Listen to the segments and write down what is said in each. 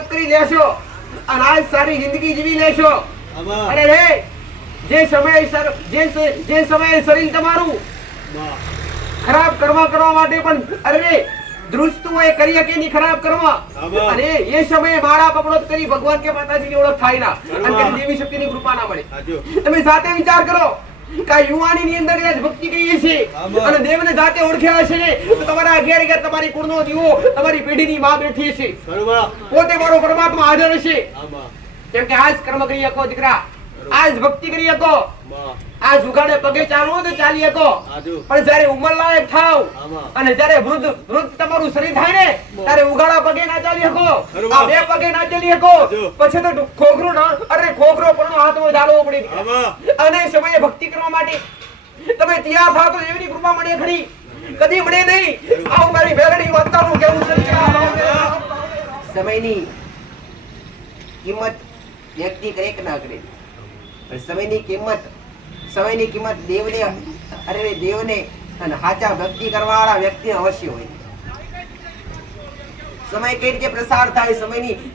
મોજ કરી લેશો અને આજ સારી જિંદગી જીવી લેશો. અરે રે જે સમયે શરીર તમારું ખરાબ કરવા માટે પણ અરે દૃષ્ટુ એ કરી શકે ની ખરાબ કરવા અને એ સમયે માળા પકડો કરી ભગવાન કે માતાજીની ઓળખ થાય ના અને દેવી શક્તિની કૃપા ના મળે. તમે સાથે વિચાર કરો કે યુવાની ની અંદર જ ભક્તિ કરીએ છીએ અને દેવને જાતે ઓળખ્યા છે ને તો તમારા ઘેર ઘેર તમારી કુળનો દીવો તમારી પેઢીની માં બેઠી છે, પોતે મારો પરમાત્મા હાજર છે. કેમ કે આજ કર્મ કરી શકો દીકરા, આજ ભક્તિ કરી શકો, આજ ઉગાડે પગે ચાલવો તો ચાલી શકો. પણ જયારે ઉંમર લાયક થાવ અને જયારે વૃદ્ધ તમારું શરીર થાય ને ત્યારે ઉગાડા પગે ના ચાલી શકો, આ બે પગે ના ચાલી શકો, પછી તો ખોખરો પણ હાથમાં ઝાલવો પડે. અને સમયે ભક્તિ કરવા માટે તમે તૈયાર થાવ તો એવી કૃપા મળે ખરી, કદી મળે નહીં. આવું મારી ભેગડી વાર્તાનું કેવું છે. સમયની કિંમત વ્યક્તિ કરે કે ના કરે, સમયની કિંમત દેવને અને સાચા ભક્તિ કરવા વાળા વ્યક્તિ અવશ્ય હોય. સમય કઈ રીતે પ્રસાર થાય,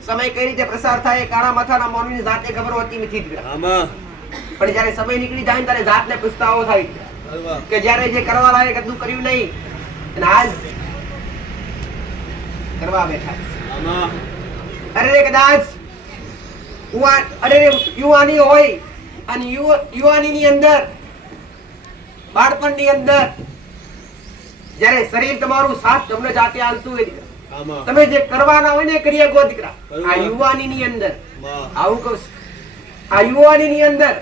સમય કઈ રીતે પ્રસાર થાય કાળા માથાના માનવીની જાતે ખબર હોતી નથી. પણ જયારે સમય નીકળી જાય ત્યારે જાતને પછતાવો થાય કે જયારે જે કરવા લાયક હતું કર્યું નહીં અને આજ કરવા બેઠા. અરે કદાચ યુવાની હોય અને યુવાનીની અંદર બાળપણની અંદર જયારે શરીર તમારું સાથ તમને જાતે હાલતું હોય દીકરા, તમે જે કરવાના હોય ને કરી શકો દીકરા. આ યુવાનીની અંદર આવું કહું, આ યુવાનીની અંદર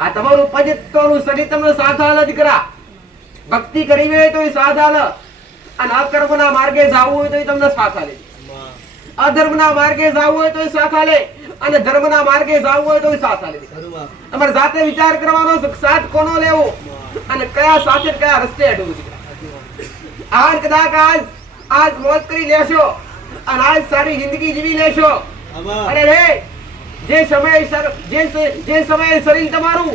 આ તમારું પંચતત્વનું શરીર તમને સાથ હાલે દીકરા. ભક્તિ કરવી હોય તો એ સાથ હાલે અને અકર્મના માર્ગે જવું હોય તો એ તમને સાથ હાલે, અધર્મના માર્ગે જવું હોય તો એ સાથ હાલે અને ધર્મના માર્ગે જવું હોય તો સાથ હાલે. તમારે જાતે વિચાર કરવાનો સાથ કોનો લેવો અને કયા સાથે કયા રસ્તે હેડવું. આજ કદાચ આજ મોજ કરી લેશો અને આજ સારી જિંદગી જીવી લેશો. અરે રે જે સમયે શરીર તમારું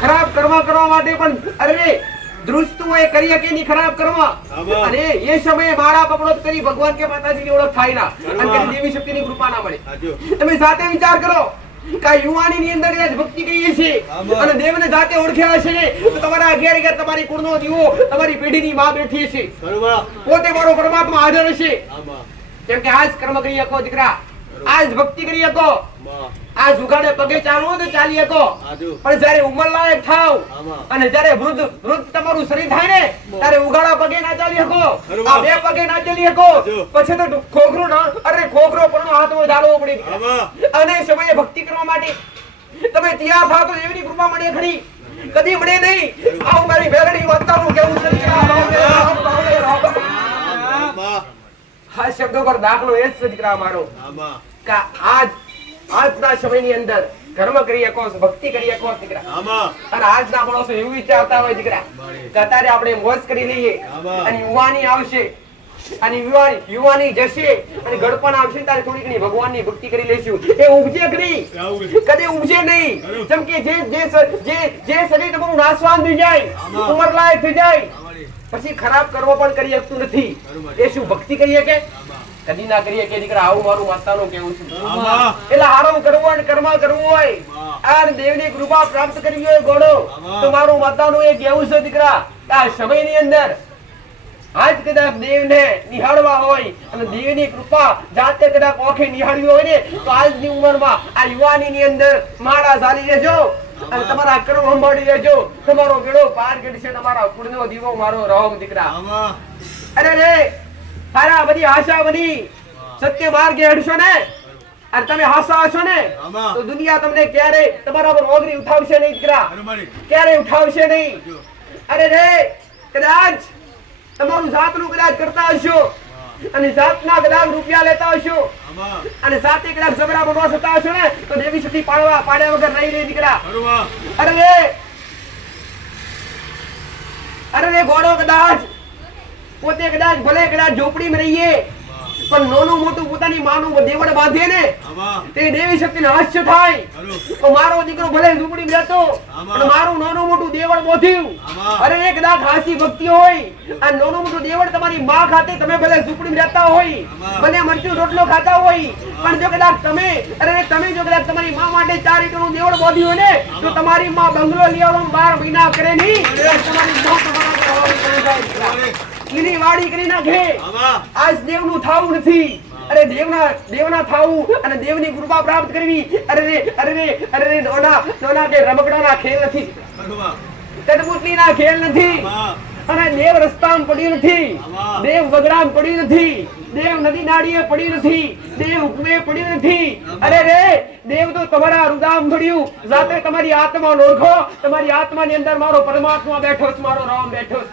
ખરાબ કરવા માટે પણ અરે દૃષ્ટુ એ કરી શકે ની ખરાબ કરવા અને એ સમયે માળા પકડો કરી ભગવાન કે માતાજીની ઓળખ થાય ના અને દેવી શક્તિની કૃપા ના મળે. તમે સાથે વિચાર કરો કે યુવાની ની અંદર જ ભક્તિ કરીએ છીએ અને દેવને જાતે ઓળખ્યા છે ને તો તમારા ઘેર ઘેર તમારી કુળનો દીવો તમારી પેઢીની માં બેઠી છે, પોતે મારો પરમાત્મા હાજર છે. કેમ કે આજ કર્મ કરી શકો દીકરા, આજ ભક્તિ કરી શકો, આજ ઉગાડે પગે ચાલવો તો ચાલી શકો. પણ જયારે ઉંમર લાયક થાવ અને જયારે વૃદ્ધ તમારું શરીર થાય ને ત્યારે ઉગાડા પગે ના ચાલી શકો, આ બે પગે ના ચાલી શકો, પછી તો ખોખરો પણ હાથમાં ઝાલવો પડે. અને સમયે ભક્તિ કરવા માટે તમે તૈયાર થાવ તો એવી કૃપા મળે ખરી, કદી મળે નહીં. આવું મારી ભેગડી વાર્તાનું કેવું છે. આ શબ્દો પર દાખલો એ જ છે દીકરા મારો કે આજના સમયની અંદર કર્મ કરી શકો, ભક્તિ કરી શકો દીકરા. અને આજના માણસો એવું વિચારતા હોય દીકરા કે અત્યારે આપણે મોજ કરી લઈએ અને યુવાની આવશે અને યુવાની જશે અને ગડપણ આવશે ત્યારે થોડી ઘણી ભગવાનની ભક્તિ કરી લેશું. એ ઉગજે કે નહીં? કદી ઉગજે નહીં. જેમ કે જે શરીર તમારું નાશવાન થઈ જાય, ઉંમર લાયક થઈ જાય, પછી ખરાબ કરવો પણ કરી શકતું નથી. એ શું ભક્તિ કરીએ કે કદી ના કરીએ કે દીકરા? આવું મારું માતાનું કેવું છે. એટલે હારું કરવું અને કર્મ કરવું હોય અને દેવની કૃપા પ્રાપ્ત કરવી હોય ગોળો તો મારું માતાનું એ કેવું છે દીકરા. આ સમયની અંદર આજ કદાચ દેવને નિહાળવા હોય અને દેવની કૃપા જાતે કદાચ ઓખે નિહાળવી હોય ને તો આજની ઉંમરમાં આ યુવાનીની અંદર માળા ઝાલી લેજો અને તમારા કર્મ સંભાળી લેજો. તમારો બેડો પાર ગઢશે, તમારા કુળનો દીવો મારો રહો દીકરા. અરે રે તારા બધી આશા બની સત્ય માર્ગે હેડશો ને અને તમે હાસા હશો ને તો દુનિયા તમને ક્યારે તમારા પર ઓગરી ઉઠાવશે નહીં દીકરા, ક્યારે ઉઠાવશે નહીં. અરે રે કદાચ તમારું જાતનું કદાચ કરતા હશો અને જાતના કદાચ રૂપિયા લેતા હશો અને સાથે કદાચ જબરા બનવા થતા હશો ને તો દેવી શક્તિ પાડ્યા વગર નહીં રહી દીકરા. અરે રે ગોળો કદાચ પોતે કદાચ ભલે કદાચ ઝોપડીમાં રહીએ પણ નાનું મોટું પોતાની માનું દેવડ બાંધે ને તે દેવી શક્તિને હાસ્ય થાય. તો મારો દીકરો ભલે ઝૂંપડીમાં રહેતો અને મારું નાનું મોટું દેવળ બોધ્યું. અરે એક દાખ હાસી ભક્તિ હોય આ નાનું મોટું દેવળ તમારી માં ખાતે તમે ભલે ઝૂંપડી રહેતા હોય, ભલે મરચું રોટલો ખાતા હોય, પણ જો કદાચ તમે જો કદાચ તમારી માં માટે 4 ઈંટનું દેવળ બોધ્યું ને તો તમારી માં બંગલો લઈ આવો 12 મહિના કરે નહીં. તમારી માં એની વાડી કરી નાખે. આજ દેવનું થાવું નથી. અરે દેવના થાવું અને દેવની કૃપા પ્રાપ્ત કરવી અરે નોના કે રમકડાના ખેલ નથી, ચટપુટલીના ખેલ નથી. અને દેવ રસ્તામાં પડ્યું નથી, દેવ વગડામાં પડ્યું નથી, દેવ નદી નાળીએ પડ્યું નથી, દેવ હુકમે પડ્યું નથી. અરે રે દેવ તો તમારા હૃદયમાં પડ્યું. જાતે તમારી આત્માને ઓળખો. તમારી આત્માની અંદર મારો પરમાત્મા બેઠો છે, મારો રામ બેઠો છે.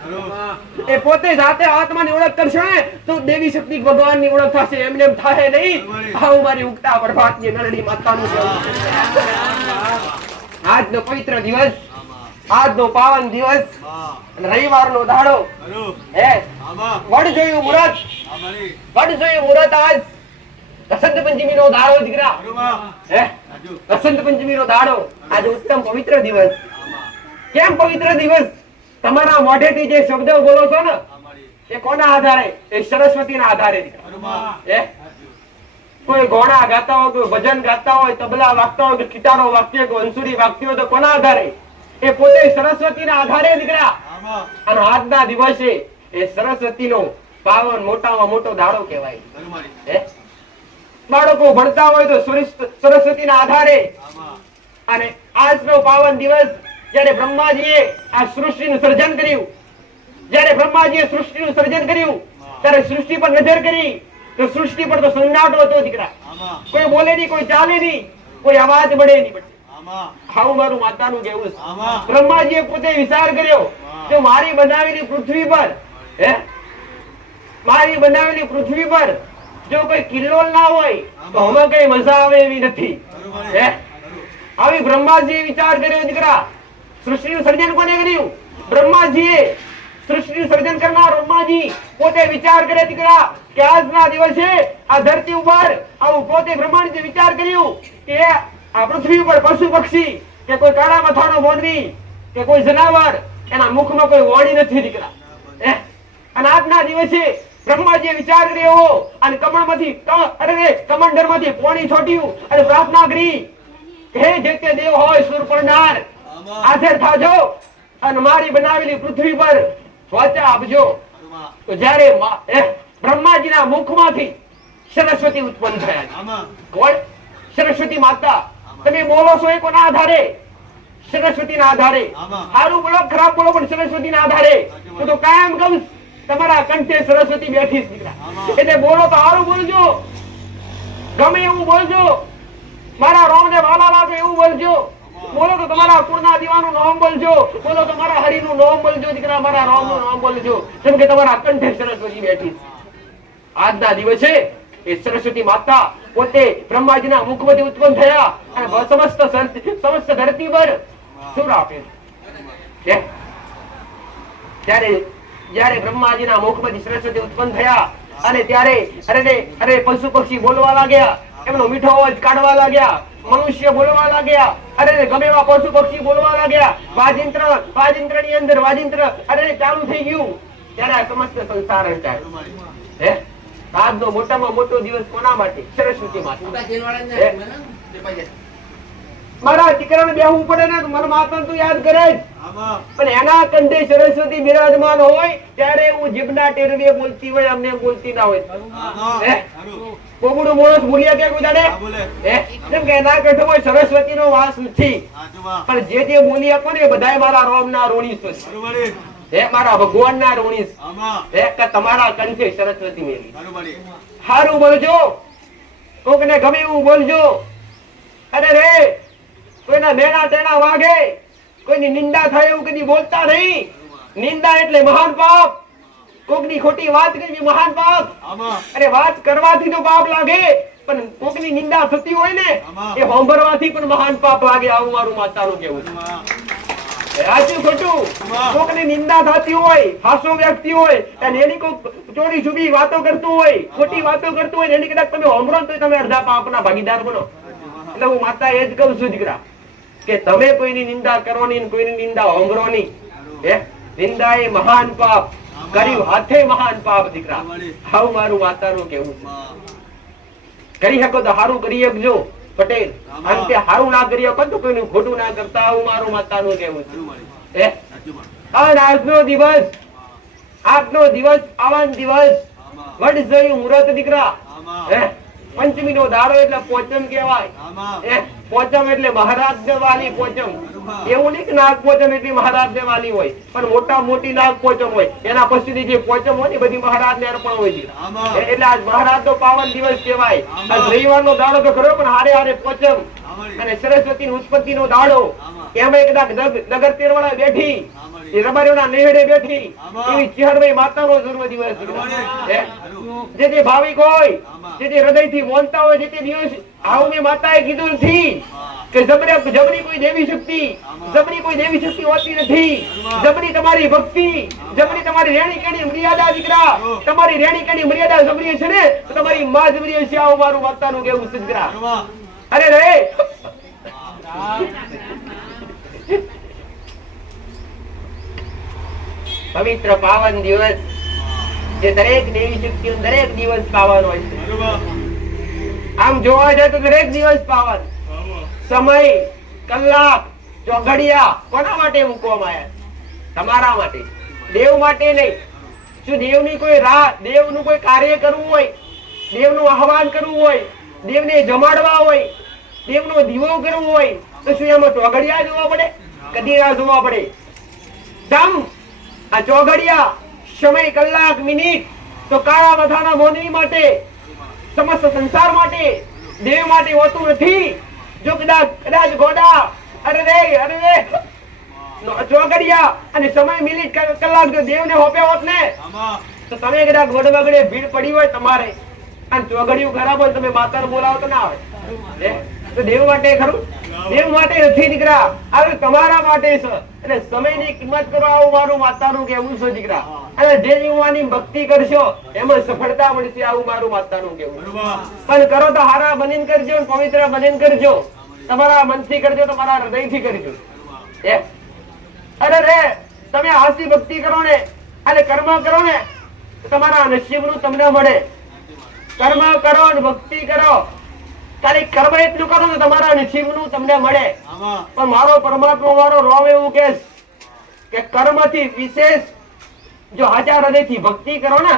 એ પોતે જાતે આત્માની ઓળખ કરશે ને તો દેવી શક્તિ ભગવાનની ઓળખ થશે. એમને એમ થાય નહીં. આવું મારી ઉગતા પ્રભાતની નરડી માતાનું કહેવું. આજનો પવિત્ર દિવસ, આજનો પાવન દિવસ, રવિવારનો દાડો, વડ જોયું મુહૂર્ત, આજ વસંત પંચમીનો દાડો દીકરા. વસંત પંચમીનો દાડો, આજે ઉત્તમ પવિત્ર દિવસ. કેમ પવિત્ર દિવસ? તમારા મોઢેથી જે શબ્દો બોલો છો ને એ કોના આધારે? એ સરસ્વતીના આધારે. કોઈ ઘોડા ગાતા હોય, કોઈ ભજન ગાતા હોય, તબલા વાગતા હોય, કિટારો વાગતી હોય, વંસુરી વાગતી હોય તો કોના આધારે? એ પોતે સરસ્વતીના આધારે દીકરા. અને આજના દિવસે એ સરસ્વતીનો પાવન મોટામાં મોટો દાડો કહેવાય. બાળકો ભણતા હોય તો સરસ્વતીના આધારે. અને આજનો પાવન દિવસ જ્યારે બ્રહ્માજીએ આ સૃષ્ટિનું સર્જન કર્યું, ત્યારે સૃષ્ટિ પર નજર કરી તો સૃષ્ટિ પર તો સન્નાટો હતો દીકરા. કોઈ બોલે નહીં, કોઈ ચાલે નહીં, કોઈ અવાજ મળે નહીં. આવું મારું માતાનું કહેવું છે. બ્રહ્માજીએ પોતે વિચાર કર્યો જો મારી બનાવેલી પૃથ્વી પર જો કોઈ કિલ્લોલ ના હોય તો હવે કઈ મજા આવે એવી નથી. આવી બ્રહ્માજીએ વિચાર કર્યો દીકરા. સૃષ્ટિનું સર્જન કોને કર્યું? બ્રહ્માજીએ. સૃષ્ટિનું સર્જન કરનાર બ્રહ્માજી પોતે વિચાર કરે દીકરા કે આજના દિવસે આ ધરતી ઉપર આવું પોતે બ્રહ્માજીએ વિચાર કર્યું કે આ પૃથ્વી ઉપર પશુ પક્ષી કે કોઈ કાળા મથાનો મોરવી કે કોઈ જનાવર એના મુખમાં કોઈ વાણી નથી દીકરા. અને આજના દિવસે બ્રહ્માજીએ વિચાર કર્યો અને કમંડળમાંથી પાણી છોટ્યું અને પ્રાર્થના કરી હે જે તે દેવ હોય સુર પડનાર, હાજર થાજો અને મારી બનાવેલી પૃથ્વી પર વાચા આપજો. તો જ્યારે બ્રહ્માજીના મુખમાંથી સરસ્વતી ઉત્પન્ન થયા. કોણ? સરસ્વતી માતા. તમે બોલો છો એ કોના આધારે? સરસ્વતીના આધારે. સારું બોલો ખરાબ બોલો પણ સરસ્વતીના આધારે. તો કાયમ કહું તમારા કંઠે સરસ્વતી બેઠી છે દીકરા. એટલે બોલો તો સારું બોલજો, ગમે એવું બોલજો, મારા રોમને વાલા લાગે એવું બોલજો. બોલો તો તમારા કુળના દીવાનું નામ બોલજો, બોલો તો મારા હરિનું નામ બોલજો દીકરા, મારા રામનું નામ બોલજો, કેમ કે તમારા કંઠે સરસ્વતી બેઠી છે. આજના દિવસે એ સરસ્વતી માતા પોતે બ્રહ્માજીના મુખમાંથી ઉત્પન્ન થયા અને સમસ્ત ધરતી પર સુર આપે. જ્યારે બ્રહ્માજીના મુખમાંથી સરસ્વતી ઉત્પન્ન થયા અને ત્યારે અરે પશુ પક્ષી બોલવા લાગ્યા, એમનો મીઠો અવાજ કાઢવા લાગ્યા, મનુષ્ય બોલવા લાગ્યા, અરે ગમે એવા પશુ પક્ષી બોલવા લાગ્યા, વાજિંત્રની અંદર વાજિંત્ર ચાલુ થઈ ગયું. ત્યારે આ સમસ્ત સંસાર રચાય. આજનો મોટામાં મોટો દિવસ કોના માટે? સરસ્વતી માટે. મારા દીકરાને બેહવું પડે ને મને માતા તું યાદ કરે જ, પણ એના કંઠે સરસ્વતી બિરાજમાન હોય ત્યારે હું જીભના ટેરવે બોલતી હોય, અમને બોલતી ના હોય. કોકડું માણસ બોલ્યા કે ગુદાડે કેમ કે એના કંઠમાં સરસ્વતીનો વાસ નથી. પણ જે બોલ્યા કોને બધાય મારા રામના ઋણી છે, મારા ભગવાનના ઋણી છે. તમારા કંઠે સરસ્વતી મેલી. સારું બોલજો, કોકને ગમે એવું બોલજો. અરે રે કોઈના મેણા તેણા વાગે, કોઈની નિંદા થાય એવું કદી બોલતા નહીં. નિંદા એટલે મહાન પાપ. કોકની ખોટી વાત કરવી મહાન પાપ. અરે વાત કરવાથી તો પાપ લાગે, પણ કોકની નિંદા થતી હોય ને એ સાંભળવાથી પણ મહાન પાપ લાગે. આવું મારું માતાનું કહેવું. સાચું ખોટું? કોકની નિંદા થતી હોય, હાસો વ્યક્તિ હોય અને એની કોક ચોરી છુપી વાતો કરતું હોય, ખોટી વાતો કરતું હોય, એની કદાચ તમે સાંભળો તો તમે અડધા પાપના ભાગીદાર બનો. એટલે હું માતા એ જ કહું છું દીકરા, કે તમે કોઈની નિંદા કરો નહીં, કોઈની નિંદા હોંગરો નહીં. નિંદા એ મહાન પાપ, કર્યું હાથે મહાન પાપ દીકરા. આવું મારું માતાનું કેવું છે. કરી શકો તો હારું કરી શકજો પટેલ, અંતે હારું ના કરી શકો તો કોઈનું ખોટું ના કરતા. આવું મારું માતાનું કેવું છે. આજનો દિવસ પાવન દિવસ, વડ જોયું મુહૂર્ત દીકરા. પંચમી નો દાડો એટલે પોચમ કહેવાય. પોચમ એટલે મહારાજ ને વાલી પોચમ. એવું નહીં કે નાગ પોચમ એટલી મહારાજ ને વાલી હોય, પણ મોટા મોટી નાગ પોચમ હોય. એના પછી જે પોચમ હોય ને બધી મહારાજ ને અર્પણ હોય છે. એટલે આજ મહારાજ નો પાવન દિવસ કહેવાય. આજ રવિવાર નો દાડો તો ખરો, પણ હારે હારે પોચમ અને સરસ્વતી ની ઉત્પત્તિ નો દાડો. એમાં કદાચ નગર તેરવાળા બેઠી, રબારીઓના નેહડે બેઠી એવી ચિહરભાઈ માતાનો જન્મ દિવસ. જે ભાવિક હોય, જે હૃદયથી મોનતા હોય, જે દિવસ આવું મેં માતાએ કીધું નથી કે જબરી કોઈ દેવી શક્તિ, જબરી કોઈ દેવી શક્તિ હોતી નથી. જબરી તમારી ભક્તિ, જબરી તમારી રેણી કેણી મર્યાદા દીકરા. તમારી રેણી કેણી મર્યાદા જબરી છે ને તો તમારી માં જબરી છે. આવું મારું માતાનું કેવું છે દીકરા. અરે રે પવિત્ર પાવન દિવસ, જે દરેક દેવી શક્તિઓ દરેક દિવસ પાવન હોય છે. આમ જોવા જાય તો દરેક દિવસ પાવન. સમય, કલાક, ચોઘડિયા કોના માટે મૂકવામાં આવ્યા? તમારા માટે, દેવ માટે નહીં. શું દેવની કોઈ રાત, દેવનું કોઈ કાર્ય કરવું હોય, દેવનું આહવાન કરવું હોય, દેવને જમાડવા હોય, દેવનો દીવો કરવો હોય તો શું એમાં ચોઘડિયા જોવા પડે? કદી ના જોવા પડે. જમ આ ચોઘડિયા સમય, કલાક, મિનિટ તો કાળા માથાના મોનવી માટે, સમસ્ત સંસાર માટે, દેવ માટે હોતું નથી. જો કદાચ ગોડા અરે રે ચોઘડિયા અને સમય, મિનિટ, કલાક જો દેવને હોપ્યા હોત ને તો તમે કદાચ ગોડવગડે ભીડ પડી હોય તમારે અને ચોઘડિયું ખરાબ હોય તમે માતાને બોલાવો તો ના આવે. તો દેવ માટે ખરું? દેવ માટે નથી દીકરા, આ તમારા માટે છે. એટલે સમયની કિંમત કરો, આવું મારું માતાનું કેવું છે દીકરા. અને જે યુવાની ભક્તિ કરશો એમાં સફળતા મળશે. આવું મારું માતાનું કેવું. પણ કરો તો હારા બનીને કરજો, પવિત્ર બનીને કરજો. તમારા મનથી કરજો, તમારા હૃદયથી કરજો. અરે રે તમે હાસી ભક્તિ કરો ને અને કર્મ કરો ને તમારા નસીબનું તમને મળે. કર્મ કરો અને ભક્તિ કરો, ખાલી કર્મ એટલું કરો તો તમારા નસીબનું તમને મળે. પણ મારો પરમાત્મા મારો રોમ એવું કે કર્મથી વિશેષ જો હાજર હૃદયથી ભક્તિ કરો ને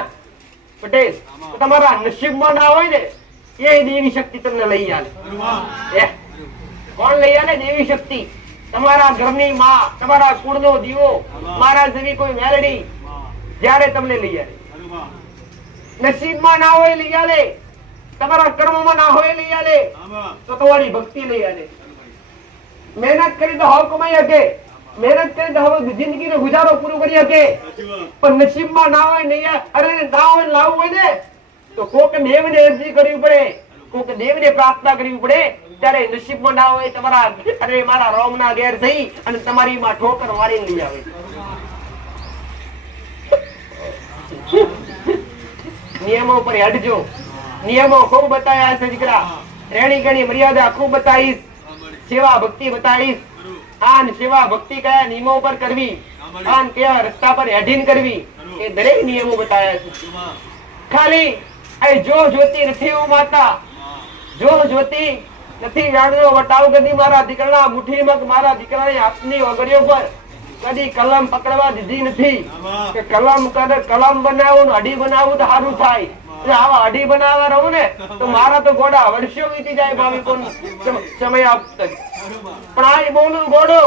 પટેલ તો તમારા નસીબમાં ના હોય ને એ દેવી શક્તિ તમને લઈ આવે. કોણ લઈ આવે? દેવી શક્તિ. તમારા ઘરની માં, તમારા કુળનો દીવો, મારા જેવી કોઈ મેલડી જ્યારે તમને લઈ આવે. નસીબમાં ના હોય લઈ આવે, તમારા કર્મમાં ના હોય લઈ આવે તો તમારી ભક્તિ લઈ આવે. મહેનત કરી તો હાવ કમાઈ શકે, મહેનત કરી તો હવે જિંદગીનો ગુજારો પૂરો કરી શકે. પણ નસીબમાં ના હોય નહીં, અરે ના હોય લાવવું હોય ને તો કોક દેવને અરજી કરવી પડે, કોક દેવને પ્રાર્થના કરવી પડે. ત્યારે નસીબમાં ના હોય તમારા અરે મારા રોમના ઘેર થઈ અને તમારી માં ઠોકર મારીને લઈ આવે. નિયમો પર હટજો. નિયમો ખૂબ બતાવ્યા છે દીકરા. રેણી ગણી મર્યાદા ખૂબ બતાવીશ, સેવા ભક્તિ બતાવીશ. આન સેવા ભક્તિ કયા નિયમો પર કરવી, આન કયા રસ્તા પર હેડીને કરવી, એ દરેક નિયમો બતાવ્યા છે. ખાલી જો જોતી નથી હું માતા, જો જોતી નથી જાણ્યો વટાવ કદી મારા દીકરાના મુઠ્ઠીમાં, મારા દીકરાની હાથની ઓગળીઓ પર કદી કલમ પકડવા દીધી નથી કે કલમ બનાવું, અઢી બનાવું તો સારું થાય. આવા અઢી બનાવવા રહું ને તો મારા તો ગોડા વર્ષો વીતી જાય ભાવિકો સમય આપતા. પણ આ બોલું ગોડો,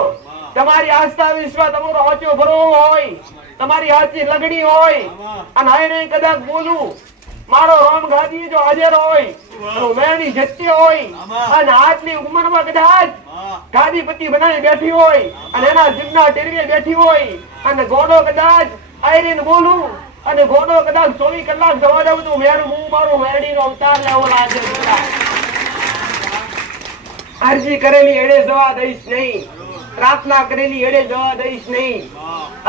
તમારી આસ્થા વિશ્વાસ તમારો સાચો ભરો હોય, તમારી સાચી લગડી હોય અને હાય કદાચ બોલું મારો રોમ ગાદી જો હાજર હોય, મેણી જતી હોય અને આટલી ઉંમરમાં કદાચ ગાદીપતિ બનાવી બેઠી હોય અને એના જીવના ટેરવે બેઠી હોય અને ગોડો કદાચ આયરીને બોલું અને ગોડો કદાચ 24 કલાક જવા દઉં તો હું મારું મેરડીનો અવતાર લેવો લાગે. અરજી કરેલી એડે જવા દઈશ નહીં, પ્રાર્થના કરેલી એડે જવા દઈશ નહીં.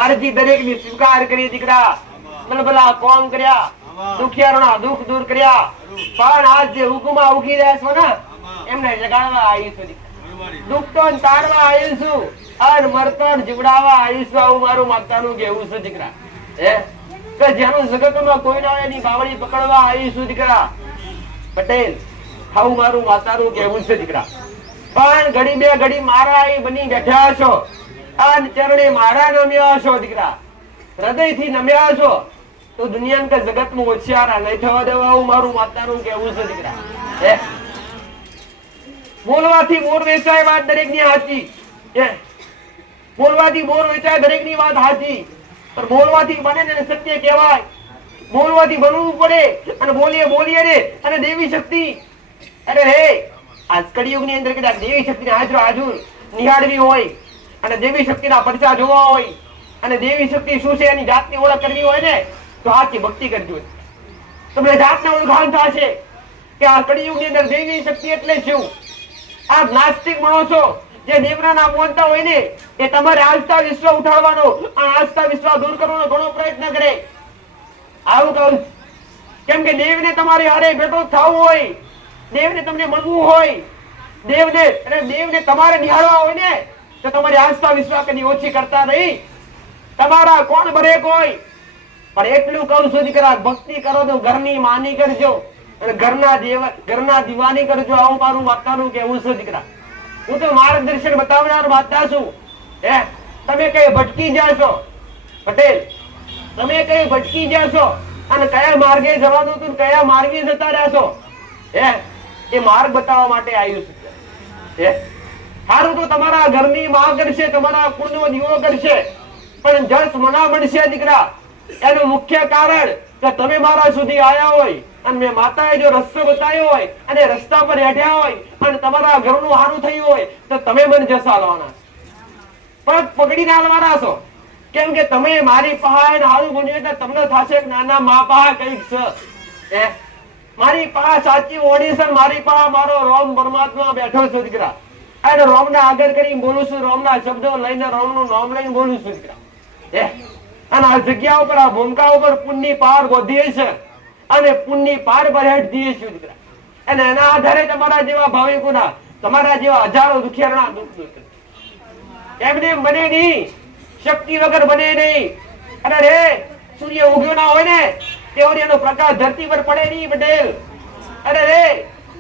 અરજી દરેક ની સ્વીકાર કરી દીકરા. બલબલા કોમ કર્યા, દુખિયારોના દુઃખ દૂર કર્યા. પણ આજ જે હુકુમા ઉગી રહ્યા છો ને એમને જગાડવા આવી છું. દુઃખ તો તારવા આવ્યું છું અને મરતો જીવડાવવા આવ્યું છું, આવું મારું માતાનું કેવું છે દીકરા. હે કે જેનું જગતમાં કોઈ ના હોય એની બાવળી પકડવા આવ્યું છું દીકરા. પટેલ આવું મારું માતાનું કેવું છે દીકરા. પણ ઘડી બે ઘડી મારા અહીં બની બેઠા છો અને ચરણે મારા નમ્યા છો દીકરા, હૃદયથી નમ્યા છો તો દુનિયા કે જગત માં હોશિયારા નહીં થવા દેવા, આવું મારું માતાનું કેવું છે દીકરા. હે બોલવાથી મોર વેચાય વાત દરેક ની સાચી. બોલવાથી મોર વેચાય દરેક ની વાત સાચી, પણ બોલવાથી બને ને સત્ય કહેવાય. બોલવાથી બનવું પડે અને બોલીએ રે અને દેવી શક્તિ. અરે હે આજ કળિયુગ ની અંદર કદાચ દેવી શક્તિ ને હાજર નિહાળવી હોય અને દેવી શક્તિ ના પરચા જોવા હોય અને દેવી શક્તિ શું છે એની જાતની ઓળખ કરવી હોય ને તો સાચી ભક્તિ કરજો. તમને જાતના ઓળખાણ થશે કે આ કળિયુગ ની અંદર દેવી શક્તિ એટલે શું. આ નાસ્તિક માણસો જે દેવના નામ બોલતા હોય ને એ તમારે આસ્થા વિશ્વાસ ઉઠાડવાનો અને આસ્થા વિશ્વાસ દૂર કરવાનો ઘણો પ્રયત્ન કરે. આવું કહું કેમ કે દેવને તમારી હારે ભેટો થવું હોય, દેવને તમને મળવું હોય, દેવને તમારે નિહાળવા હોય ને તો તમારી આસ્થા વિશ્વાસ કદી ઓછી કરતા નહીં. તમારા કોણ બરેક હોય પણ એટલું કહું છું દીકરા, ભક્તિ કરો તો ઘરની માની કરજો અને ઘરના દીવાની કરજો, આવું મારું માતાનું કેવું છે દીકરા. હું તો માર્ગદર્શન બતાવનાર માતા છું. હે તમે કઈ ભટકી જાશો પટેલ, તમે કઈ ભટકી જાશો અને કયા માર્ગે જવાનું હતું કયા માર્ગે જતા રહેશો, હે એ માર્ગ બતાવવા માટે આવ્યું છે. સારું તો તમારા ઘરની માં કરશે, તમારા કુળનો દીવો કરશે, પણ જસ મના મળશે દીકરા. એનું મુખ્ય કારણ કે તમે મારા સુધી આયા હોય અને મેં માતાએ જો રસ્તો બતાવ્યો હોય અને રસ્તા પર હેઠ્યા હોય અને તમારા ઘરનું હારું થયું હોય તો તમે મને જસ આલવાના, પણ પકડીને આલવાના છો. કેમ કે તમે મારી પાસે હારું બન્યું એટલે તમને થશે કે નાના મા પાસે કઈક છે. મારી પાસે સાચી ઓડિશન, મારી પાસે મારો રોમ પરમાત્મા બેઠો છે દીકરા. અને રોમ ના આગળ કરી બોલું છું, રોમ ના શબ્દો લઈને રોમ નું નામ લઈને બોલું છું દીકરા. અને આ જગ્યા ઉપર આ ભૂમકા ઉપર પુણ્ય પાર વધીએ છે અને પુણ્ય પાર બહેટ દઈએ છીએ દીકરા. અને એના આધારે તમારા જેવા ભાવિકોના, તમારા જેવા હજારો દુખિયારના દુઃખ દૂર કરે. એમને બને નહીં, શક્તિ વગર બને નહીં. અને રે સૂર્ય ઉગ્યો ના હોય ને તેઓની એનો પ્રકાશ ધરતી પર પડે નહીં પટેલ. અરે રે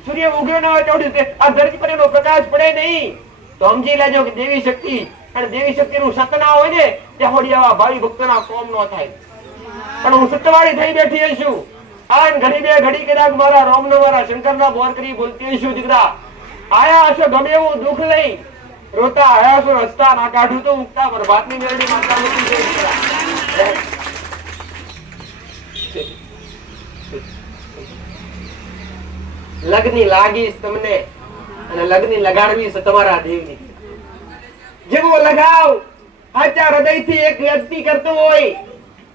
સૂર્ય ઉગ્યો ના હોય તેવડી આ ધરતી પર એનો પ્રકાશ પડે નહીં. તો સમજી લેજો કે દેવી શક્તિ અને દેવી શક્તિ નું સત ના હોય ને ત્યાં હોડી આવા ભાવિ ભક્તો ના કોમ નો થાય. પણ હું સત્યવાળી થઈ બેઠી છું. આ ઘડી બે ઘડી કદાચ મારા રોમ નો મારા શંકર ના બોર કરી બોલતી છું દીકરા. આયા હશો ગમે એવું દુઃખ લઈ, રોતા આયા છો રસ્તા ના કાઢું તો મુક્તા પર બાતની મેળવી માતા મૂકી છે દીકરા. લગ્ની લાગીશ તમને અને લગ્ની લગાડવી છે તમારા દેવની. જેવો લગાવ સાચા હૃદયથી એક વ્યક્તિ કરતો હોય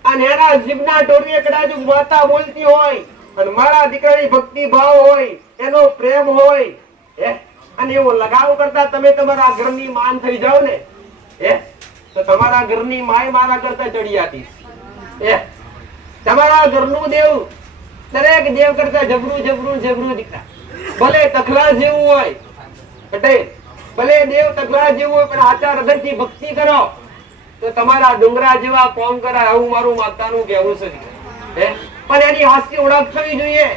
અને એના જીભના ટોળીએ કદાચ માતા બોલતી હોય અને મારા દીકરાની ભક્તિ ભાવ હોય, એનો પ્રેમ હોય, અને એવો લગાવ કરતા તમે તમારા ઘરની માન થઈ જાવ ને તો તમારા ઘરની માય મારા કરતા ચડિયાતી. તમારા ઘરનું દેવ દરેક દેવ કરતા જબરું દીકરા. ભલે તખલા જેવું હોય પટેલ, ભલે દેવ તખલા જેવું હોય, પણ આચાર હૃદયથી ભક્તિ કરો તો તમારા ડુંગરા જેવા કોમ કરાય, આવું મારું માતાનું કહેવું છે. પણ એની હાસ્ય ઓળખ થવી જોઈએ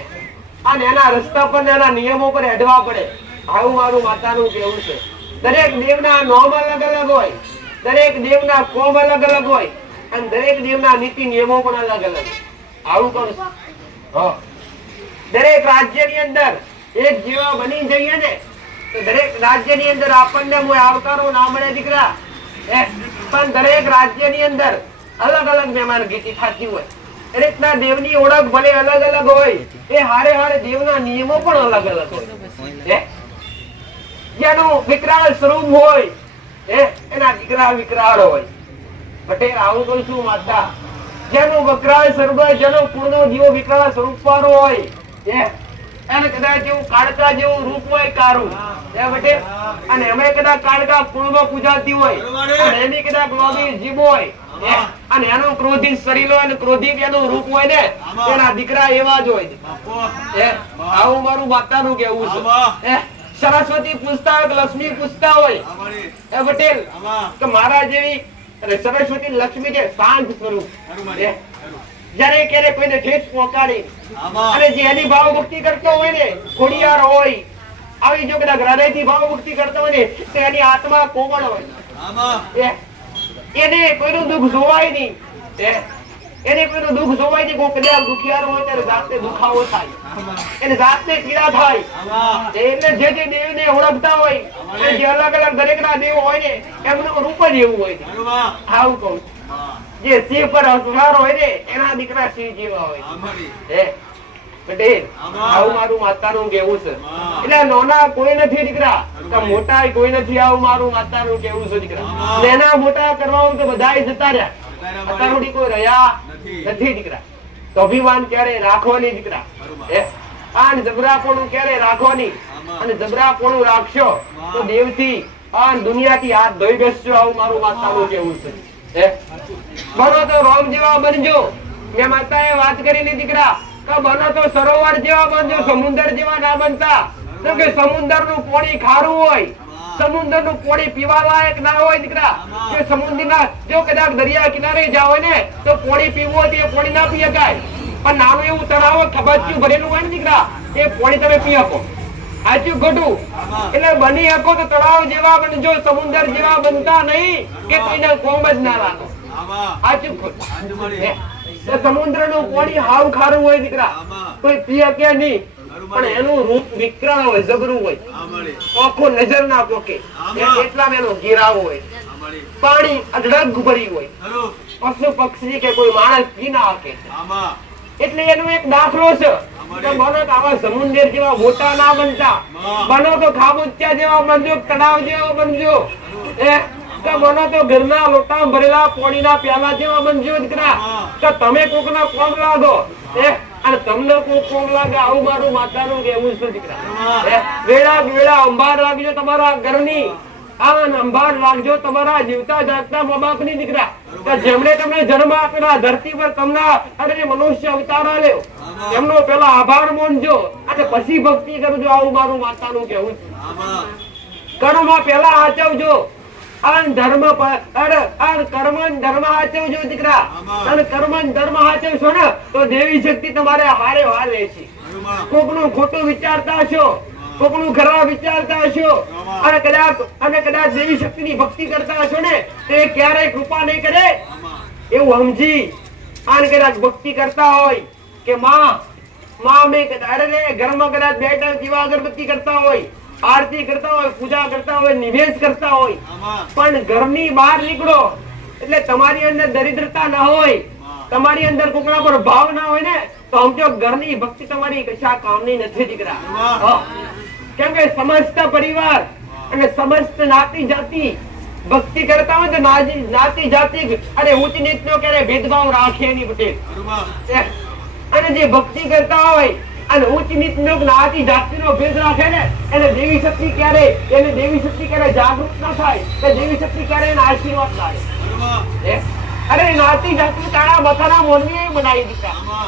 અને એના રસ્તા પર એના નિયમો પર હેડવા પડે, આવું મારું માતાનું કહેવું છે. દરેક દેવના નામ અલગ અલગ હોય, દરેક દેવના કોમ અલગ અલગ હોય અને દરેક દેવના નીતિ નિયમો પણ અલગ અલગ. આવું કરું દરેક રાજ્યની અંદર એક જેવા બની જઈએ ને તો દરેક રાજ્યની અંદર આપણને આવકારો ના મળે દીકરા. પણ દરેક રાજ્યની અંદર અલગ અલગ મહેમાન ગીતિ થતી હોય. એ રીતના દેવની ઓળખ ભલે અલગ અલગ હોય, એ હારે હારે દેવના નિયમો પણ અલગ અલગ હોય. જેનું વિકરાળ સ્વરૂપ હોય એના દીકરા વિકરાળ હોય. પટેલ આવું કહું છું માતા, જેનું વકરાળ સ્વરૂપ હોય, જેનો પૂર્ણ જીવો વિકરાળ સ્વરૂપ વાળો હોય, એને કદાચ જેવું કાળકા જેવું રૂપ હોય કારું, અને અમે કદાચ કાળકા કુળમાં પૂજાતી હોય અને એની કદાચ લોભી જીભ હોય અને એનું ક્રોધિત શરીર હોય અને ક્રોધિત એનું રૂપ હોય ને એના દીકરા એવા જ હોય. આવું મારું માતાનું કેવું છે. સરસ્વતી પૂછતા હોય કે લક્ષ્મી પૂછતા હોય એ પટેલ કે મારા જેવી સરસ્વતી લક્ષ્મી જે શાંત સ્વરૂપ જયારે ક્યારે કોઈને ઠેસ પહોંચાડી અને જે એની ભાવ ભક્તિ કરતો હોય ને ખોડિયાર હોય આવી જો કદાચ હૃદયથી ભાવ ભક્તિ કરતો હોય ને તો એની આત્મા કોમળ હોય એને કોઈનું દુઃખ જોવાય નહીં એને કોઈનું દુઃખ જોવાય નહીં કોઈ કદાચ દુખિયાર હોય ત્યારે જાતને દુખાવો થાય એને જાતને પીડા થાય એટલે જે જે દેવને ઓળખતા હોય જે અલગ અલગ દરેક ના દેવ હોય ને એમનું રૂપ જ એવું હોય આવું કહું જે સિંહ પર અસવાર હોય ને એના દીકરા સિંહ જેવા હોય પટેલ આવું મારું માતાનું કેવું છે એટલે નાના કોઈ નથી દીકરા મોટા કોઈ નથી આવું મારું માતાનું કેવું છે દીકરા નાના મોટા કરવા તો બધા જતા રહ્યા અત્યાર સુધી કોઈ રહ્યા નથી દીકરા તો અભિમાન ક્યારે રાખવાની દીકરા આન જબરાપણું ક્યારે રાખવાની અને જબરાપણું રાખશો તો દેવથી આન દુનિયાથી હાથ ધોઈ બેસજો આવું મારું માતાનું કેવું છે બનો તો રોમ જેવા બનજો મેં માતાએ વાત કરીને દીકરા બનો તો સરોવર જેવા બનજો સમુદ્ર જેવા ના બનતા તો કે સમુદ્ર નું પાણી ખારું હોય સમુદ્ર નું પાણી પીવા લાયક ના હોય દીકરા કે સમુદ્ર ના જો કદાચ દરિયા કિનારે જાવ ને તો પાણી પીવું હોય તો એ પાણી ના પી શકાય પણ નાનું એવું તળાવ ખબાચિયું ભરેલું હોય ને દીકરા એ પાણી તમે પી શકો સાચું ખોટું એટલે બની શકો તો તળાવ જેવા બનજો સમુદ્ર જેવા બનતા નહીં કે કોઈને કોમ જ ના રાખો સાચું ખોટું સમુદ્ર નું પાણી હાવ ખારું હોય દીકરા કોઈ પી શકે નહીં પણ એનું રૂપ વિકરાળ હોય જબરું હોય આંખો નજર ના પોકે એટલા એનો ઘેરાવો હોય પાણી અઢળક ભર્યું હોય પશુ પક્ષી કે કોઈ માણસ પી ના શકે એટલે એનો એક દાખલો છે બનો તો આવા સમુદ્ર જેવા મોટા ના બનતા બનો તો ખાબોચિયા જેવા બનજો તળાવ જેવા બનજો બનો તો ઘરના લોટા ભરેલા પાણીના પ્યાલા જેવા બનજો દીકરા તો તમે કોકના કોમ લાગો અને તમને કોક કોમ લાગે આવું મારું માતાનું કેવું છે દીકરા વેળા વેળા અંબાર રાખજો તમારા ઘરની અંબાર રાખજો તમારા જીવતા જાગતા મા બાપ ની દીકરા જેમણે તમને જન્મ આપેલા ધરતી પર તમને અરે મનુષ્ય અવતાર આલ્યો એમનો પેલા આભાર માનજો અને પછી ભક્તિ કરજો આવું મારું માતાનું કેવું છે કર્મ પેલા આચવજો ધર્મ કર્મ ધર્મ હાચવજો દીકરા અને કર્મ ધર્મ હાચવશો ને તો દેવી શક્તિ તમારે હારે હાલે છે કોકનું ખોટું વિચારતા હશો કોકનું ખરાબ વિચારતા હશો અને કદાચ દેવી શક્તિ ની ભક્તિ કરતા હશો ને તો એ ક્યારેય કૃપા નહીં કરે એવું સમજી અને કદાચ ભક્તિ કરતા હોય કે માં મેં ઘરમાં કદાચ બેઠા દીવા અગરબત્તી કરતા હોય આરતી કરતા હોય પૂજા કરતા હોય નિવેશ કરતા હોય પણ ઘરની બહાર નીકળો એટલે તમારી અંદર દરિદ્રતા ના હોય તમારી અંદર કોકના પર ભાવ ના હોય ને તો સમજો ઘરની ભક્તિ તમારી કશા કામની નથી દીકરા કેમ કે સમસ્ત પરિવાર અને સમસ્ત નાતી જાતિ ભક્તિ કરતા હોય તો નાતી જાતિ અને ઉચ્ચ નીચ નો ક્યારે ભેદભાવ રાખે નહીં પટેલ અને જે ભક્તિ કરતા હોય અને ઉચ્ચ નીચ નો નાતી જાતિ નો ભેદ રાખે ને એને દેવી શક્તિ ક્યારે જાગૃત ના થાય તો દેવી શક્તિ ક્યારે એના આશીર્વાદ લાગે અરે નાતી જાતિ તારા મથાના મોરવી બનાવી દીધા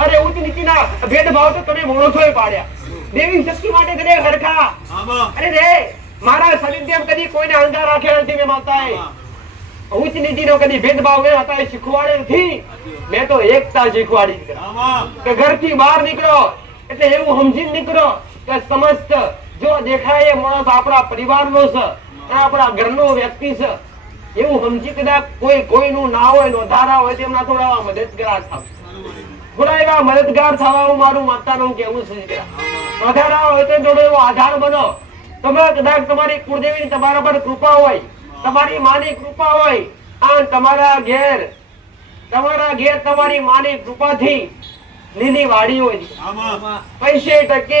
અરે ઉચ્ચ નીચના ભેદભાવ તો તમે મોણસોએ પાડ્યા દેવી શક્તિ માટે કદે હરખા અરે રે મારા સાનિધ્યમ કદી કોઈને અહંકાર રાખ્યો નથી મેં માતાએ ઉચ્ચ નીતિનો કદી ભેદભાવ મેં હતા શીખવાડે નથી મેં તો એકતા શીખવાડી કે ઘરથી બહાર નીકળો એટલે એવું સમજીને નીકળો કે સમસ્ત જો દેખાય એ માણસ આપણા પરિવારનો છે આપણા ઘરનો વ્યક્તિ છે એવું સમજી કદાચ કોઈનું ના હોય નોંધારા હોય તેમના થોડા મદદગાર થાવ થોડા એવા મદદગાર થવા મારું માતાનું કેવું છે નોંધારા હોય તો થોડો એવો આધાર બનો તમે કદાચ તમારી કુળદેવીની તમારા પર કૃપા હોય તમારી માની કૃપા હોય આ તમારા ઘેર તમારી માની કૃપાથી લીલી વાડી હોય પૈસે ટકે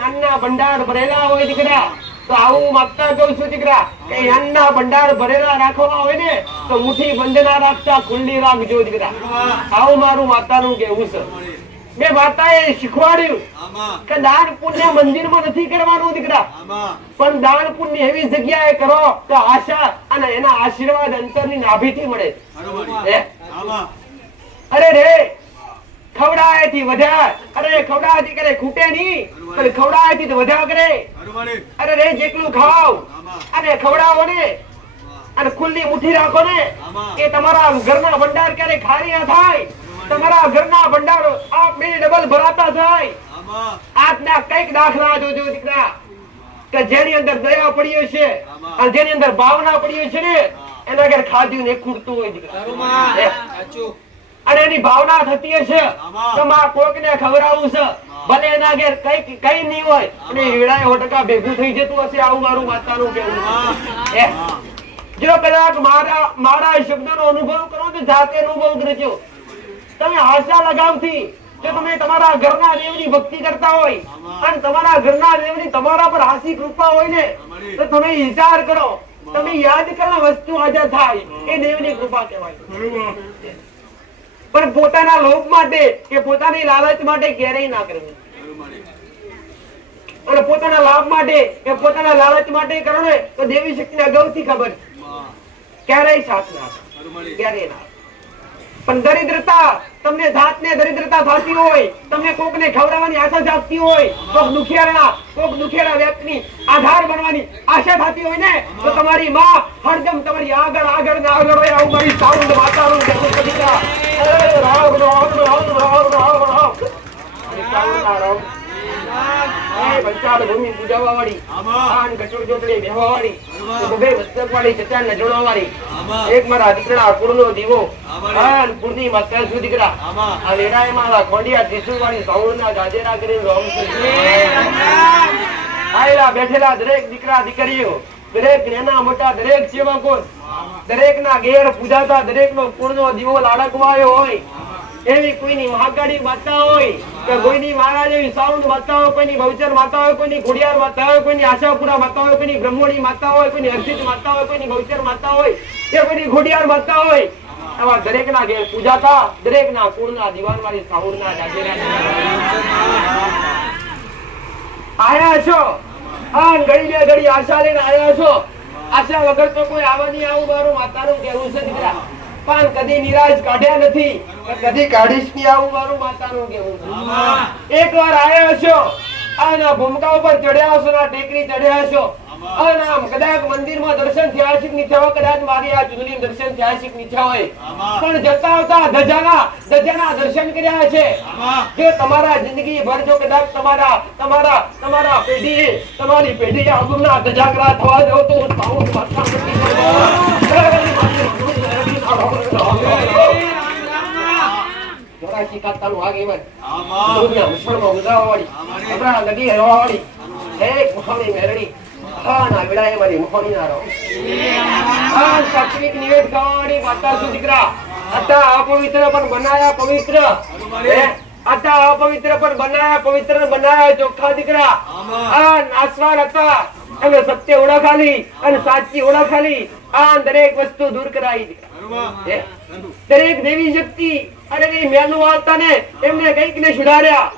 અન્નના ભંડાર ભરેલા હોય દીકરા તો આવું માગતા કહું છું દીકરા કે અન્નના ભંડાર ભરેલા રાખવા હોય ને તો મુઠ્ઠી બંધ ના રાખતા ખુલ્લી રાખજો દીકરા આવું મારું માતાનું કેવું છે મેં માતાએ શીખવાડ્યું કે દાન પુણ્ય મંદિરમાં નથી કરવાનું દીકરા પણ દાન પુણ્ય એવી જગ્યાએ કરો તો આશા અને એના આશીર્વાદ અંતરની નાભીથી મળે અરે રે ખવડાયેથી વધ્યા. અરે ખવડાયેથી કરે ખૂટે નહીં, પણ ખવડાયેથી તો વધ્યા કરે. અરે રે જેટલું ખાવ અને ખવડાવો ને અને ખુલ્લી મુઠ્ઠી રાખો ને, એ તમારા ઘરના ભંડાર ક્યારે ખાલી ના થાય. તમારા ઘરના ભંડાર આપ બે ડબલ ભરાતા થાય. આજના કઈક દાખલા જોજો દીકરા, કે જેની અંદર દયા પડી છે અને જેની અંદર ભાવના પડી છે ને, એના ઘર ખાધ્યું ને ખૂટતું હોય દીકરા. અને એની ભાવના થતી હશે તો માં કોકને ખવડાવવું છે, ભલે એના ઘેર કઈ નહીં હોય અને હીરાએ 100% ભેગું થઈ જતું હશે. આવું મારું માતાનું કહેવું. જો કદાચ મારા શબ્દનો અનુભવ કરો તો જાતે અનુભવ કરજો. તમે આશા લગાવથી જો તમે તમારા ઘરના દેવની ભક્તિ કરતા હોય અને તમારા ઘરના દેવની તમારા પર હાસી કૃપા હોય ને, તો તમે વિચાર કરો, તમે યાદ કરો વસ્તુ હાજર થાય, એ દેવની કૃપા કહેવાય. પણ પોતાના લોભ માટે કે પોતાની લાલચ માટે ક્યારેય ના કરવું, અને પોતાના લાભ માટે કે પોતાના લાલચ માટે કરો ને તો દેવી શક્તિને અગાઉથી ખબર, ક્યારેય સાથ ના આપે, ક્યારેય ના. પણ દરિદ્રતા, તમને જાતને દરિદ્રતા થતી હોય, તમને કોકને ખવડાવવાની આશા જાગતી હોય, કોક દુખિયાળા વ્યક્તિની આધાર બનવાની આશા થતી હોય ને, તો તમારી માં હરદમ તમારી આગળ હોય. આવું મારી સાઉન્ડ વાતાવરણ કહેવું દીકરા. રામ રામ રામ રામ રામ રામ. પંચાલ ભૂમિ પૂજાવા વાળી, આન કચોડ જોતડી બેહવા વાળી, બબે મસ્તક વાળી, ચચાન નજોણા વાળી, એક મારા દીકરા કુળનો દીવો, આન કુળની માતા સુ દીકરા. આ લેડાએ મારા ખોડિયા ત્રિશુલ વાળી સાઉન્ડના ગાજેરા કરીને રામ આયેલા બેઠેલા દરેક દીકરા દીકરીઓ, દરેક નાના મોટા દરેક સેવકો, દરેકના ઘેર પૂજાતા દરેકનો કુળનો દીવો લાડકવાયો હોય. એવી કોઈની મહાકાળી માતા હોય કે કોઈની મહારાજ એવી સાઉન્ડ માતા હોય, કોઈની બહુચર માતા હોય, કોઈની ખોડિયાર માતા હોય, કોઈની આશાપુરા માતા હોય, કોઈની બ્રહ્મોણી માતા હોય, કોઈની હર્ષિત માતા હોય, કોઈની બહુચર માતા હોય કે કોઈની ખોડિયાર માતા હોય. આવા દરેકના ઘેર પૂજાતા દરેકના કુળના દીવાન વાળી સાઉન્ડના ગાજેરા આયા છો. આ ઘડી બે ઘડી આશા લઈને આયા છો. આશા વગર તો કોઈ આવા નહીં. આવું મારું માતાનું કહેવું છે દીકરા. પણ કદી નિરાશ કાઢ્યા નથી, કદી કાઢીશ નહીં. આવું મારું માતાનું કહેવું છે. એક વાર આયા છો, આના ભૂમકા ઉપર ચડ્યા હશો, ના ટેકરી ચડ્યા હશો, આમ કદાચ મંદિરમાં દર્શન થયા છે નહીં થયા, કદાચ મારી આ ચૂંટણી દર્શન થયા છે નહીં થયા હોય, પણ જતા આવતા ધજાના દર્શન કર્યા છે. જો તમારા જિંદગી ભર જો કદાચ તમારા પેઢી તમારી પેઢી આગળના ધજાગરા થવા દો તો સાઉન્ડ માથા ચોરાશી કાતાનું આગેવાન, દુનિયા મુસળમાં ઉદાવા વાળી, આપણા નદી હરવા વાળી, એક મહાની મેરડી, ના વિડાય મારી મહોની ના રહો. સાત્વિક નિવેદ ખાવાની માતા સુ દીકરા. આટા અપવિત્ર પણ બનાયા પવિત્ર, આટા અપવિત્ર પણ બનાયા પવિત્ર, બનાયા ચોખ્ખા દીકરા. આ નાસવાન હતા અને સત્ય ઓળખાલી અને સાચી ઓળખાલી, આ દરેક વસ્તુ દૂર કરાવી દીકરા. દરેક દેવી શક્તિ અને મેલું આવતા ને એમને કઈક ને સુધાર્યા,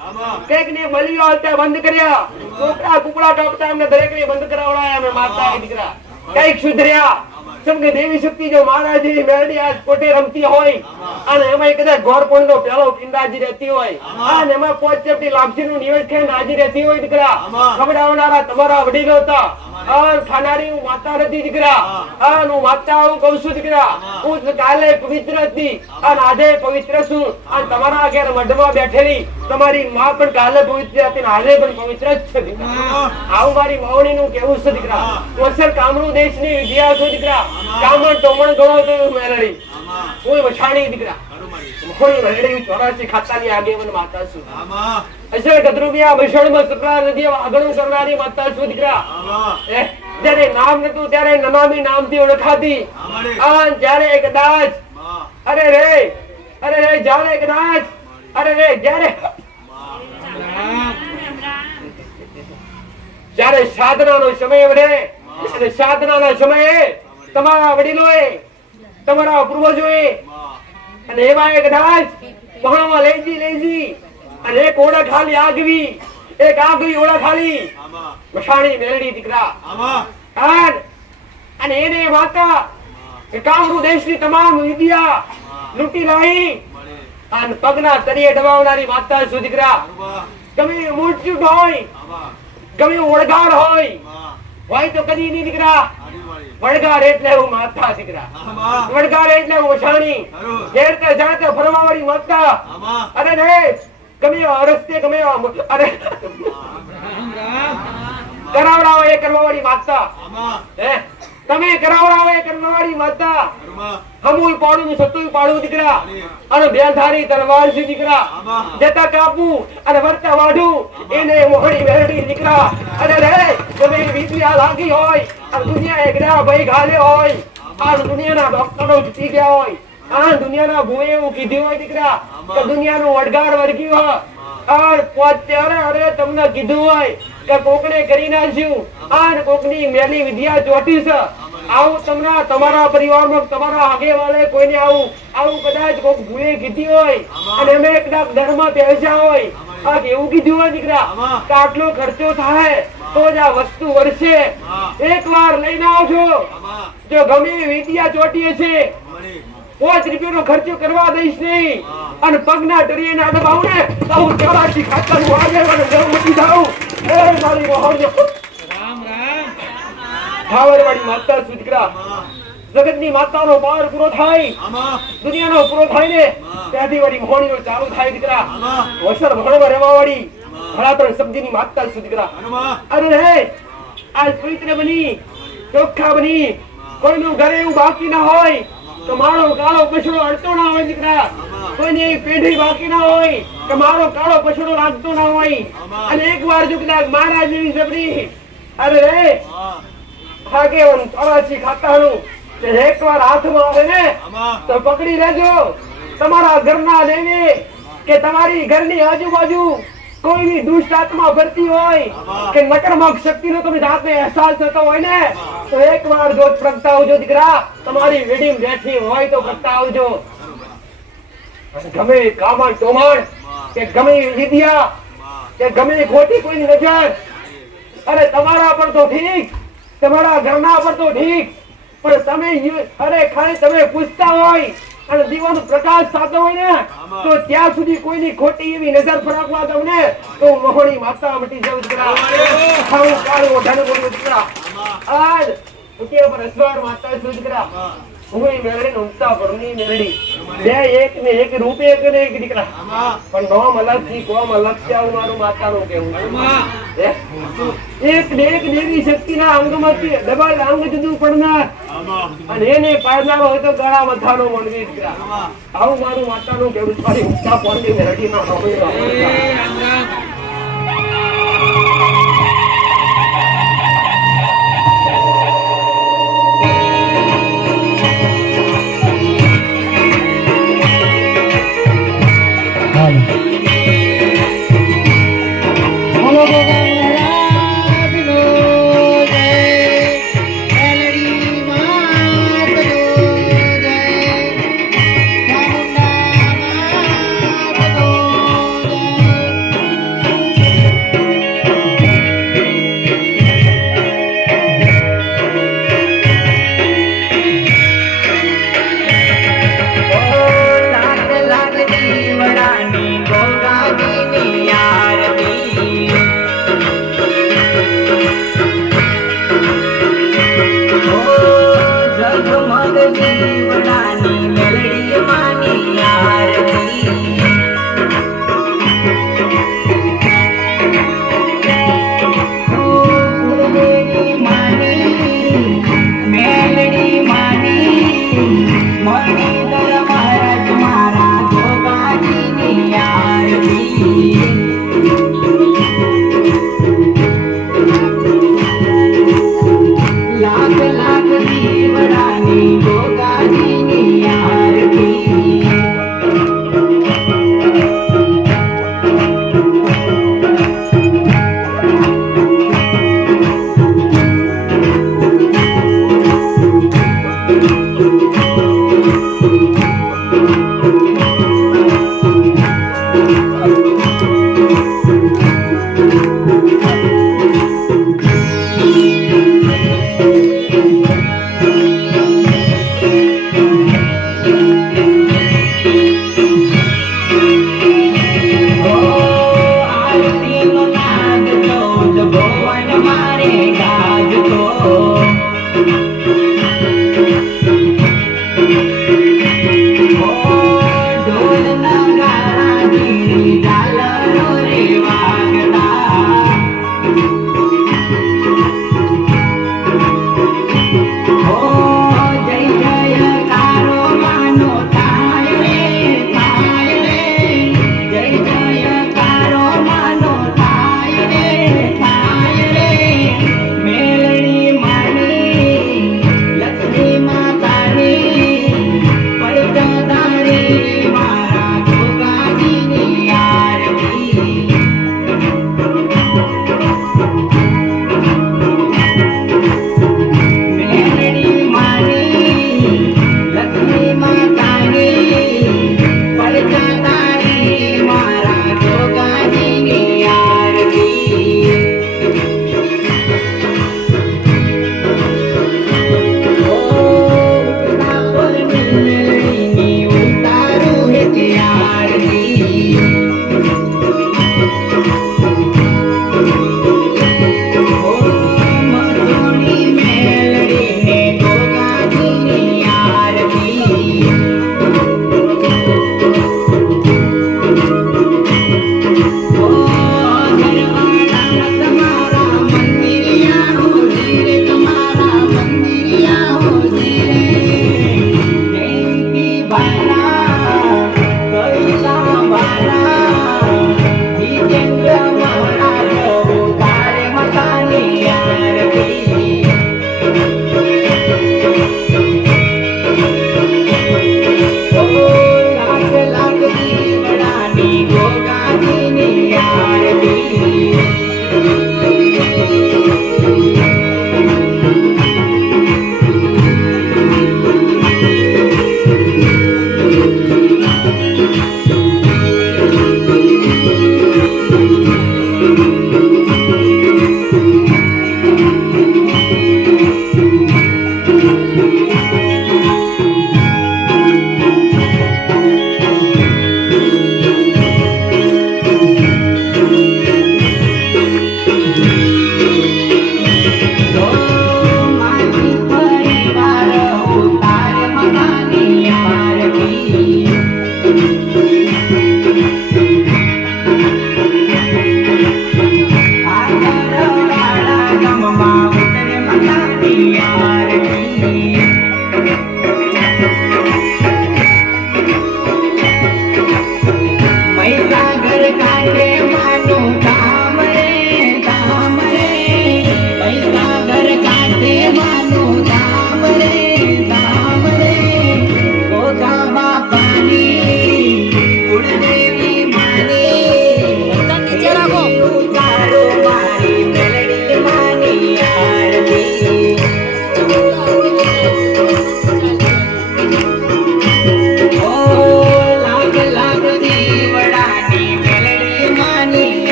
કઈક ને બલિયો આવતા બંધ કર્યા, કોકડા કુકડા કાપતા એમને દરેક ને બંધ કરાવડાયા. અમે માતા દીકરા કઈક સુધર્યા. કેમ કે દેવી શક્તિ જો મહારાજી મેરડી આજ કોટે રમતી હોય અને એમાં કદાચ ગોરપણ નો પેલો પિંડાજી રહેતી હોય અને એમાં પોચેપટી લાપસી નું નિવેદ ખાઈને હાજી રહેતી હોય દીકરા, ખવડાવનારા તમારા વડીલો હતા. ખાનારી હું માતા નથી દીકરા. હું માતા હું કઉ છું દીકરા. હું કાલે પવિત્ર હતી અને આજે પવિત્ર છું. અને તમારા ઘેર મઢમાં બેઠેલી તમારી માં પણ કાલે પવિત્ર હતી અને આજે પણ પવિત્ર જ છે દીકરા. આવું મારી માવણી નું કેવું છે દીકરા. કોસર કામરૂ દેશ ની વિદ્યા છું દીકરા. કામણ ટોમણ ગણો તો મેલડી કોઈ વછાણી દીકરા. કોઈ મેલડી 84 ખાતાની આગેવાન માતા છું. અસર ગદરુમિયા બસણમાં સકરા નદી આગળ કરનારી માતા છું દીકરા. જ્યારે નામ નતું ત્યારે નમામી નામથી ઓળખાતી. જ્યારે કદાચ જ્યારે કદાચ જ્યારે સાધનાનો સમય વડે અને સાધનાના સમયે તમારા વડીલોએ તમારા પૂર્વજોએ અને એવા કદાચ વહાણમાં લઈ અને એક ઓળખ ખાલી આગવી, એક આગવી ઓળખ ખાલી મશાણી મેલડી દીકરા. અને એને માતા કામરૂ દેશની તમામ વિદ્યા લૂંટી લાવી અને પગના તળિયે દબાવનારી માતા છું દીકરા. ગમે મૂર્છિત હોય, ગમે વળગાડ હોય તો કદી નહીં દીકરા. વળગાડ એટલે હું માતા દીકરા. વળગાડ એટલે હું ઓછાણી. જેરતે જાતે ફરવાવાળી માતા. અરે રે ગમે રસ્તે ગમે અરે કરાવડાવો એ કરવાવાળી માતા. હે તમે કરાવડાવો એ કરવાવાળી માતા. હમુય પાડું ને સતુય પાડું દીકરા. અને બેલધારી તલવાર છે દીકરા. જતા કાપું અને વર્તા વાઢું એને મોહણી વેરડી દીકરા. અરે રે ગમે વિદ્યા લાગી હોય અને દુનિયા એકડા ભાઈ ગાલે હોય, આ દુનિયાના ડોક્ટરો જીતી ગયા હોય, આ દુનિયાના ભૂએ એવું કીધું હોય દીકરા કે દુનિયાનું વડગાડ વર્ગ્યું હોય, અરે તમને કીધું હોય કે કોકને કરી નાખ્યું, આ કોકની મેલી વિદ્યા ચોટી છે. આવું તમને તમારા પરિવારમાં તમારા આગેવાલે કોઈને આવું કદાચ કોક ભૂએ કીધી હોય અને અમે કદાચ ધર્મમાં પહેર્યા હોય, આ એવું કીધું હોય દીકરા કે આટલો ખર્ચો થાય તો જ આ વસ્તુ વર્ષે એકવાર લઈને આવજો. જો ગમે વિદ્યા ચોટીએ છે 5 રૂપિયાનો ખર્ચો કરવા દઈશ નહીં. અને પગના તળિયે ના દબાવું ને તો હું ચોરાશી ખાતાનું આગેવાને ઘર મૂકી જાઉં. એ મારી મોહણીઓ રામ રામ ઠાવરવાળી માતા છું દીકરા. જગતની માતાનો પાર પૂરો થાય, દુનિયાનો પૂરો થાય ને ત્યાંથી વાળી મોહણીઓ ચાલુ થાય દીકરા. વસર ભણવા રહેવાવાળી ભણાતણ શબ્દની માતા છું દીકરા. અરે રે આજ પવિત્ર બની ચોખ્ખા બની કોઈનું ઘરે એવું બાકી ના હોય તો મારો કાળો પછડો અડતો ના હોય દીકરા. કોઈની પેઢી બાકી ના હોય કે મારો કાળો પછડો લાગતો ના હોય. અને એકવાર જો કદાચ મહારાજ જેવી જબરી અરે રે આગેવન ચોરાશી ખાતાનું એકવાર હાથમાં આવે ને તો પકડી લેજો. તમારા ઘરના લેવે કે તમારી ઘરની આજુબાજુ કોઈની દુષ્ટ આત્મા ફરતી હોય કે નકારાત્મક શક્તિનો તમે જાતે અહેસાસ થતો હોય ને તો એકવાર જોત પ્રગટાવજો દીકરા. તમારી વેડિંગ બેઠી હોય તો પ્રગટાવજો. ગમે કામણ ટોમણ કે ગમે વિદ્યા કે ગમે ખોટી કોઈની નજર, અરે તમારા પર તો ઠીક, તમારા ઘરના પર તો ઠીક, પણ તમે અરે ખાલી તમે પૂછતા હોય અને દીવાનો પ્રકાશ થતો હોય ને તો ત્યાં સુધી કોઈની ખોટી એવી નજર ફરાકવા દઉં ને તો મોહણી માતા મટી જાઉં દીકરા. ખાવું કાળું ઓઢાને બોલું દીકરા. આજ ઉઠ્યા પર અસવાર માતા છું દીકરા. હું મેળડી ઉમતા પરની મેળડી બે એક ને એક રૂપે એક ને એક દીકરા. પણ નોમ અલગ થી કોમ અલગ છે આવું મારું માતાનું કેવું. એક ને એક દેવી શક્તિના અંગમાંથી ડબલ અંગ જુદું પડનાર અને એને પાડનારો હોય તો ગળા મથાનો મળવી દીકરા. આવું મારું માતાનું કેવું. મારી ઉમતા પરની મેળડી નો રે